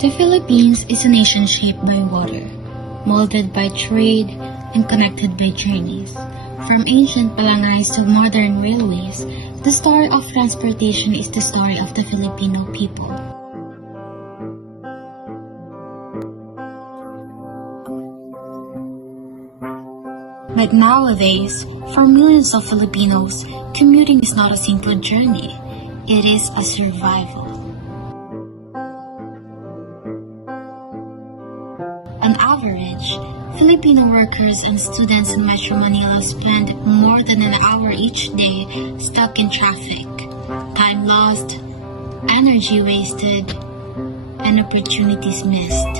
The Philippines is a nation shaped by water, molded by trade, and connected by journeys. From ancient balangays to modern railways, the story of transportation is the story of the Filipino people. But nowadays, for millions of Filipinos, commuting is not a simple journey, it is a survival. On average, Filipino workers and students in Metro Manila spend more than an hour each day stuck in traffic, time lost, energy wasted, and opportunities missed.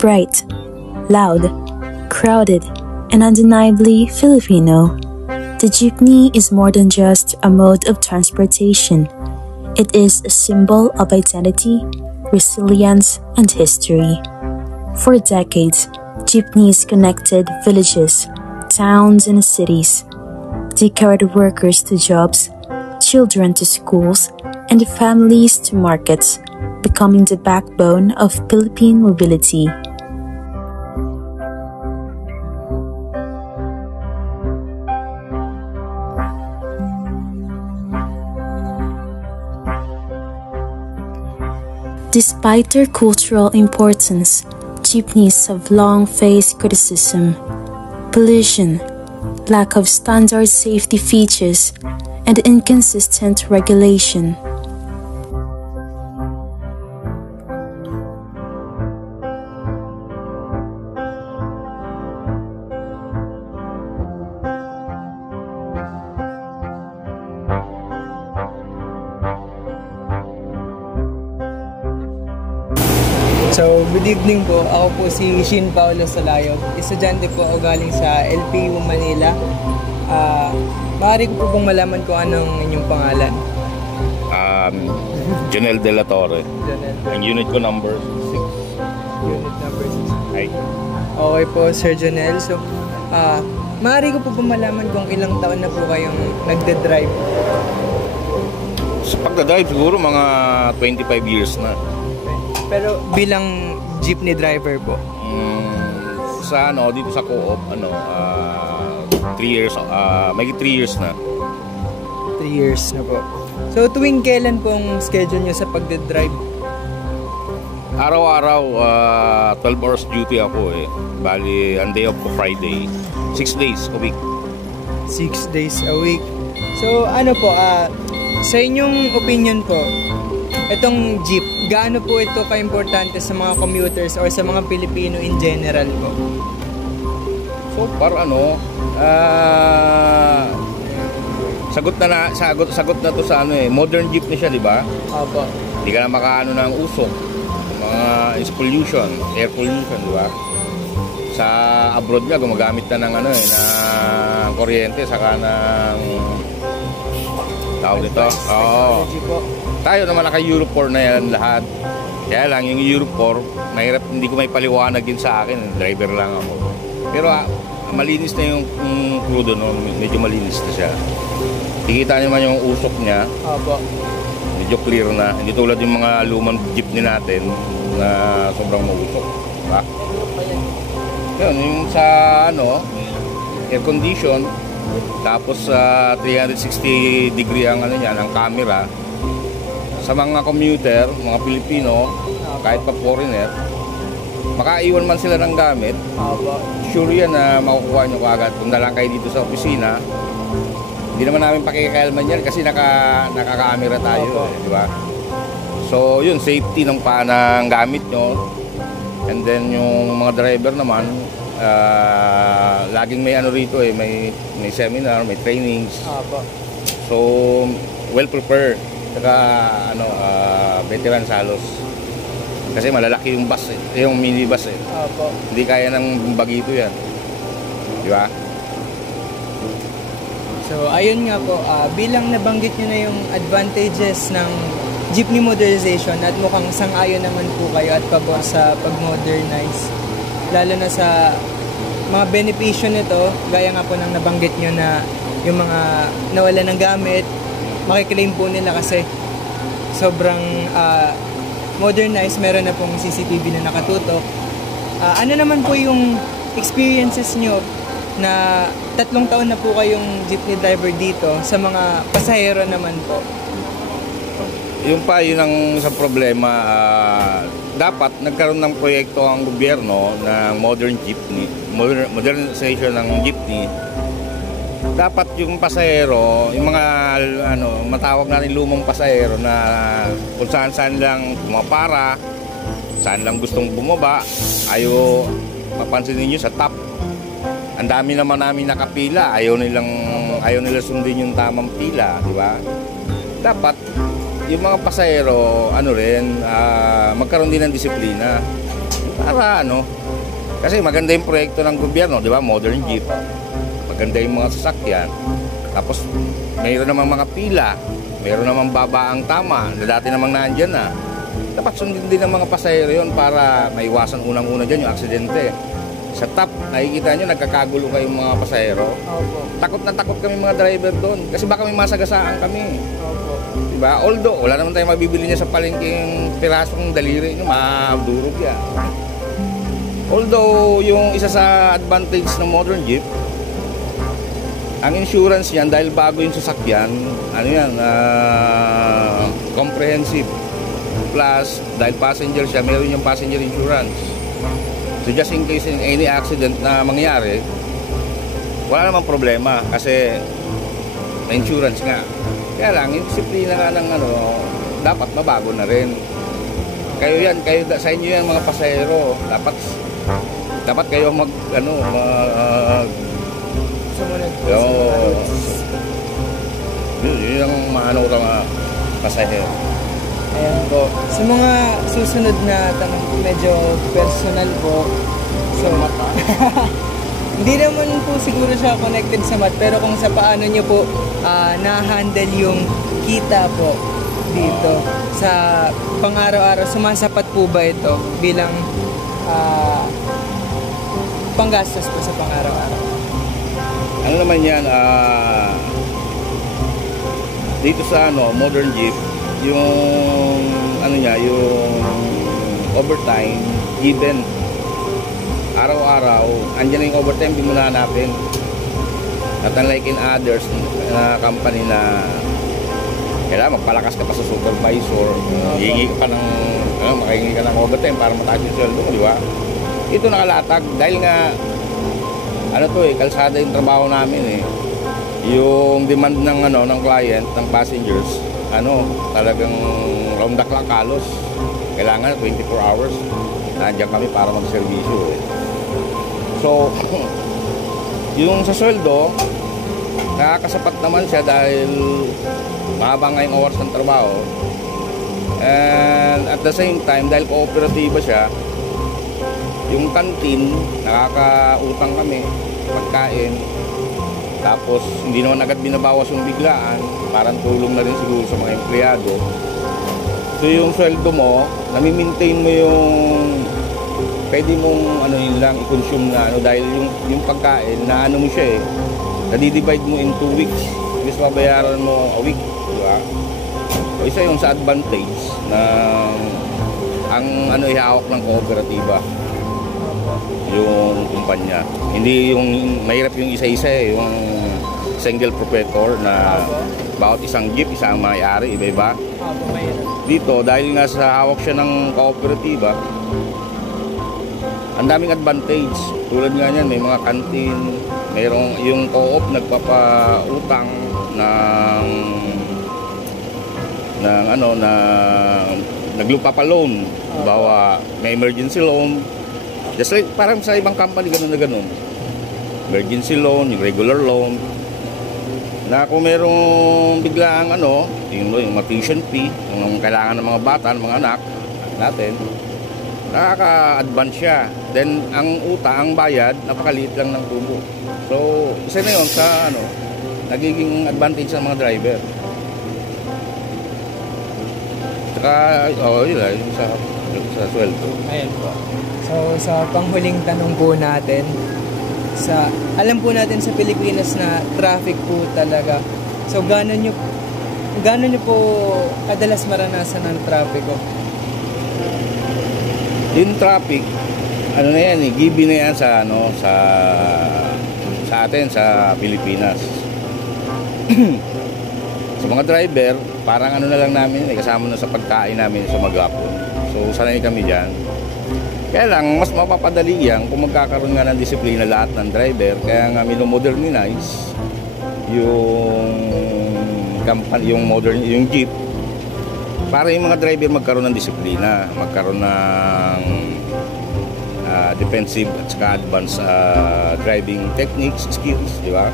Bright, loud, crowded, and undeniably Filipino, the jeepney is more than just a mode of transportation. It is a symbol of identity, resilience, and history. For decades, jeepneys connected villages, towns, and cities. They carried workers to jobs, children to schools, and families to markets, becoming the backbone of Philippine mobility. Despite their cultural importance, jeepneys have long faced criticism. Pollution, lack of standard safety features, and inconsistent regulation. So, good evening po. Ako po si Shin Paulo Salayog. Estudyante po ako galing sa LPU Manila. Maaari ko po pong malaman kung anong inyong pangalan. Jonel De La Torre. Jonel. Ang unit ko number 6. Unit number 6. Ay. Okay po, Sir Jonel. So, maaari ko po pong malaman kung ilang taon na po kayong nagde-drive. Sa pagdadrive siguro mga 25 years na. Pero bilang jeepney driver po? Sa dito sa Co-op, 3 years, may 3 years na. 3 years na po. So, tuwing kailan pong schedule nyo sa pagde-drive? Araw-araw, 12 hours duty ako eh. Bali, ang day off ko Friday. 6 days a week. 6 days a week. So, ano po, sa inyong opinion po, itong jeep, gaano po ito ka-importante sa mga commuters or sa mga Pilipino in general po? So, sagot na to sa modern jeep na siya, di ba? Opo. Hindi ka na makaano ng usok, mga pollution, air pollution, di ba? Sa abroad nga gumagamit na ng ng kuryente saka ng tawag nito. Oo. Tayo naman naka-Euro 4 na yan lahat. Kaya lang yung Euro 4, mahirap, hindi ko may paliwanag din sa akin. Driver lang ako. Pero malinis na yung crudo, no? Medyo malinis na siya. Kikita naman yung usok niya. Opo. Medyo clear na. Hindi tulad yung mga lumang jeepney natin na sobrang mausok. Diba? Yun, yung sa air condition, tapos 360 degree ang ang camera. Sa mga commuter, mga Pilipino, kahit pa foreigner, makaiwan man sila ng gamit, sure yan na makukuha nyo kagad. Kung lang kayo dito sa opisina, hindi naman namin pakikailman yan kasi naka-camera tayo, di ba? So, yun, safety ng panang gamit nyo. And then, yung mga driver naman, laging may rito may seminar, may trainings. So, well prepared. Saka veteran salos. Kasi malalaki yung bus yung minibus Opo. Hindi kaya ng bagito yan. Di ba? So, ayun nga po, bilang nabanggit nyo na yung advantages ng jeepney modernization at mukhang sang-ayon naman po kayo at pabor sa pag-modernize. Lalo na sa mga benepisyo nito, gaya nga po ng nabanggit nyo na yung mga nawala ng gamit, makiklaim po nila kasi sobrang modernized, meron na pong CCTV na nakatutok. Ano naman po yung experiences nyo na 3 taon na po kayong jeepney driver dito sa mga pasahero naman po? Yung pa, yun ang isang problema. Dapat nagkaroon ng proyekto ang gobyerno na modernization ng jeepney. Dapat yung pasahero, yung mga matawag natin lumang pasahero na kung saan lang pumapara, saan lang gustong bumaba, ayaw mapansin niyo sa top. Ang dami naman namin nakapila, ayaw nila sundin yung tamang pila, di ba? Dapat yung mga pasahero magkaroon din ng disiplina para kasi maganda yung proyekto ng gobyerno, di ba? Modern jeep, maganda yung mga sasakyan, tapos mayroon namang mga pila, mayroon namang babaang tama na dati namang nandiyan na. Dapat sundin din ng mga pasahero yun para maiwasan unang-una dyan yung aksidente. Sa top, nakikita nyo, nagkakagulo kayong mga pasahero. Opo. Takot na takot kami mga driver doon kasi baka may masagasaan kami. Opo. Diba? Although, wala naman tayong mabibili niya sa palengking pirasong daliri nyo, madurog yan. Although, yung isa sa advantage ng modern jeep, ang insurance niyan, dahil bago yung sasakyan, comprehensive. Plus, dahil passenger siya, meron yung passenger insurance. So just in case in any accident na mangyari, wala namang problema kasi may insurance nga. Kaya lang, yung disiplina nga ng dapat mabago na rin. Kayo sa inyo yan mga pasahero, dapat kayo Sumunod po. Yun yung mga pasahero. Ayan po. Sa mga susunod na tanong, medyo personal po. So, hindi naman po siguro siya connected sa math, pero kung sa paano nyo po na-handle yung kita po dito sa pang-araw-araw, sumasapat po ba ito bilang panggastos po sa pang-araw-araw? Ano naman yan, dito sa modern jeep, yung yung overtime given araw-araw, andyan na yung overtime, di mo na hanapin. At unlike in others na company na kailangan magpalakas ka pa sa supervisor, hihingi ka pa ng makahingi ka ng overtime para mataas yung sweldo mo, di ba? Ito nakalatag dahil nga kalsada yung trabaho namin yung demand ng client, ng passengers, talagang round the clock halos. Kailangan 24 hours nandiyan kami para mag-servisyo. So, yung sa sweldo, nakakasapat naman siya dahil mahaba nga yung oras ng trabaho. And at the same time, dahil kooperatiba siya, yung canteen, nakakautang kami, pagkain. Tapos, hindi naman agad binabawas yung biglaan. Parang tulong na rin siguro sa mga empleyado. So, yung sweldo mo, nami-maintain mo yung pwede mong yun lang, i-consume na dahil yung pagkain, na mo siya nadi-divide mo in 2 weeks. Ibig babayaran mo a week, di ba? So, isa yung sa advantage na ang ihawak ng kooperatiba yung kumpanya. Hindi yung mahirap yung isa-isa yung single proprietor na bawat isang jeep, isang may-ari, iba-iba. Dito, dahil nga sa hawak siya ng kooperatiba, ang daming advantage. Tulad nga niyan, may mga kantin, mayroong yung co-op nagpapautang ng naglupa pa loan. Bawa may emergency loan. Just like parang sa ibang company, ganun na ganun. Emergency loan, yung regular loan. Na kung merong biglaang yung tuition fee, yung kailangan ng mga bata, ng mga anak natin, nakaka-advance siya. Then, ang bayad, napakaliit lang ng tubo. So, isa na yun sa nagiging advantage ng mga driver. Tsaka, yun yung sa sweldo. Ayan po. So, sa panghuling tanong po natin, alam po natin sa Pilipinas na traffic po talaga. So, gaano nyo po kadalas maranasan ang traffic ko? Yung traffic, ano na yan given na yan sa atin, sa Pilipinas. Sa mga driver, parang ano na lang namin, kasama na sa pagkain namin sa maghapon. So, sanay kami dyan. Kaya lang, mas mapapadali yan kung magkakaroon nga ng disiplina lahat ng driver. Kaya nga minomodernize yung jeep para yung mga driver magkaroon ng disiplina, magkaroon ng defensive at saka advanced driving techniques, skills, di ba?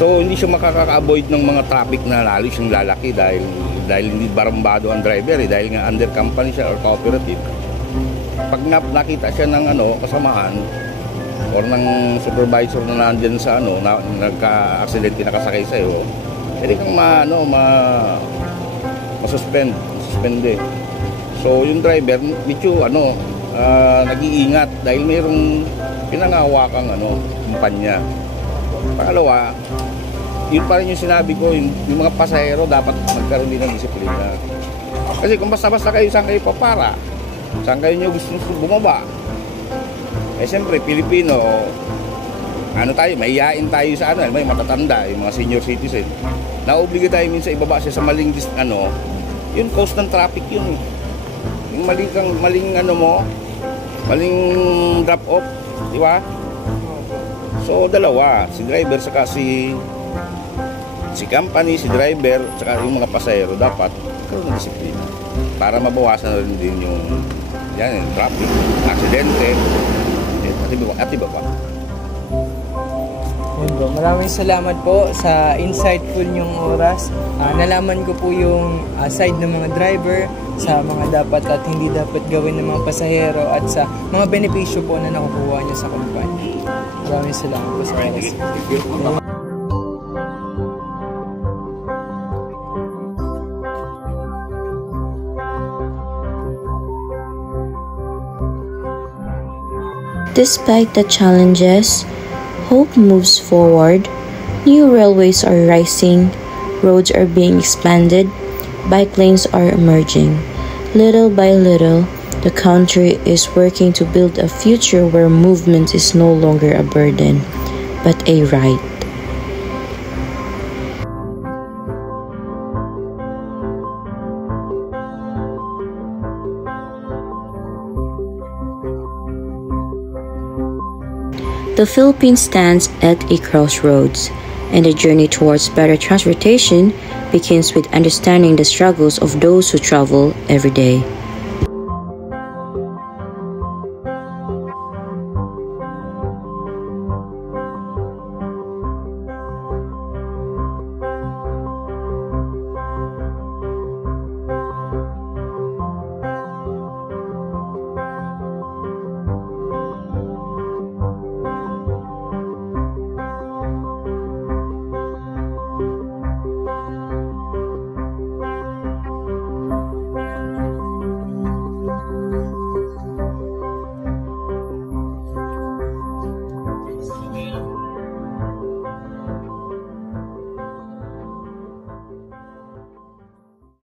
So hindi siya makaka-avoid ng mga traffic na lalo siyang lalaki dahil hindi barambado ang driver dahil nga under company siya or cooperative. Pag nakita siya ng kasamahan or ng supervisor na nandiyan sa nagka-aksidente nakasakay sa iyo, pwede kang masuspende. So yung driver medyo nag-iingat dahil mayroong pinangahawakang kumpanya. Pangalawa, yun pa rin yung sinabi ko, yung mga pasahero dapat magkaroon din ng disiplina. Kasi kung basta-basta kayo saan kayo papara, saan kayo nyo gusto bumaba, siyempre Pilipino, mahihain tayo sa may matatanda, yung mga senior citizen. Naobliga tayo minsan ibaba siya sa maling yun cause ng traffic yun. Yung maling drop off, di ba? So dalawa, si driver saka si company, si driver saka yung mga pasahero dapat karoon ng disiplina para mabawasan rin din yung traffic, aksidente at iba pa. Maraming salamat po sa insightful nyong oras. Nalaman ko po yung side ng mga driver, sa mga dapat at hindi dapat gawin ng mga pasahero at sa mga benepisyo po na nakukuha niyo sa kumpanya. Maraming salamat po sa oras. Thank you. Despite the challenges, hope moves forward. New railways are rising, roads are being expanded, bike lanes are emerging. Little by little, the country is working to build a future where movement is no longer a burden, but a right. The Philippines stands at a crossroads, and the journey towards better transportation begins with understanding the struggles of those who travel every day.